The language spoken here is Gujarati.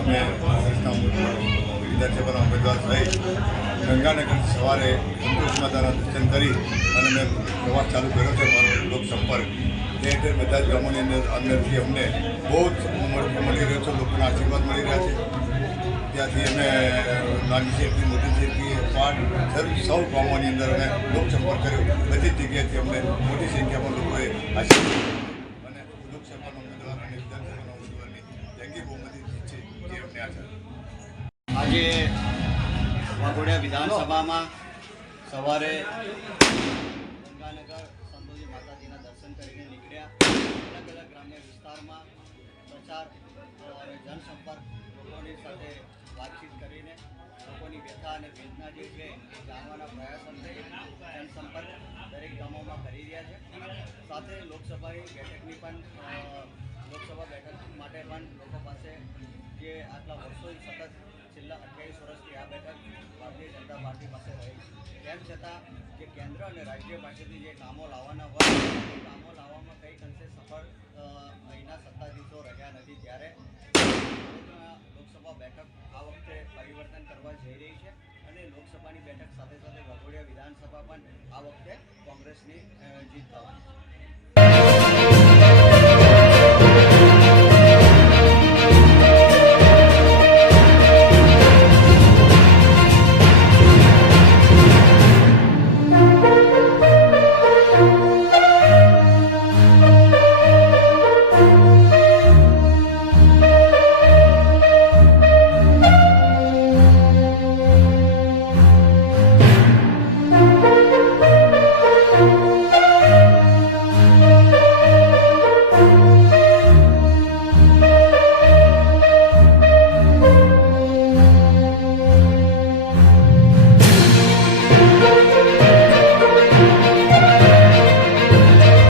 અમે વિધાનસભાના ઉમેદવાર સહિત ગંગાનગર સવારે સંતોષ માતાના દર્શન કરી અને મેં પ્રવાસ ચાલુ કર્યો છે મારો લોકસંપર્ક. જે રીતે બધા જ ગામોની અંદરથી અમને બહુ જ મળી રહ્યો છે, લોકોના આશીર્વાદ મળી રહ્યા છે. ત્યાંથી અમે નાની શેરથી મોટી શેરથી પાઠ સૌ ગામોની અંદર અમે લોકસંપર્ક કર્યો. બધી જ જગ્યાએથી અમને મોટી સંખ્યામાં લોકોએ આશીર્વાદ અને લોકસભાના ઉમેદવાર અને વિધાનસભાના ઉમેદવારની જંગી બહુમતી છે જે અમને આશા. આજે વાઘોડિયા વિધાનસભામાં સવારે ગંગાનગર સંતોષી માતાજીના દર્શન કરીને નીકળ્યા. અલગ અલગ ગ્રામ્ય વિસ્તારમાં પ્રચાર અને જનસંપર્ક લોકોની સાથે વાતચીત કરીને લોકોની વ્યથા અને વેદના જે છે એ જાણવાના પ્રયાસ અંતે જનસંપર્ક દરેક ગામોમાં કરી રહ્યા છે. સાથે લોકસભા બેઠક માટે પણ લોકો પાસે જે આટલા વર્ષોથી સતત છેલ્લા 28 વર્ષથી આ બેઠક ભારતીય જનતા પાર્ટી પાસે રહી છે. તેમ છતાં જે કેન્દ્ર અને રાજ્ય પાસેથી જે કામો લાવવાના હોય એ કામો લાવવામાં કંઈક અંશે સફળ અહીંના સત્તાધીશો રહ્યા નથી. ત્યારે લોકસભા બેઠક આ વખતે પરિવર્તન કરવા જઈ રહી છે અને લોકસભાની બેઠક સાથે સાથે વાઘોડિયા વિધાનસભા પણ આ વખતે કોંગ્રેસની જીત થવાની છે.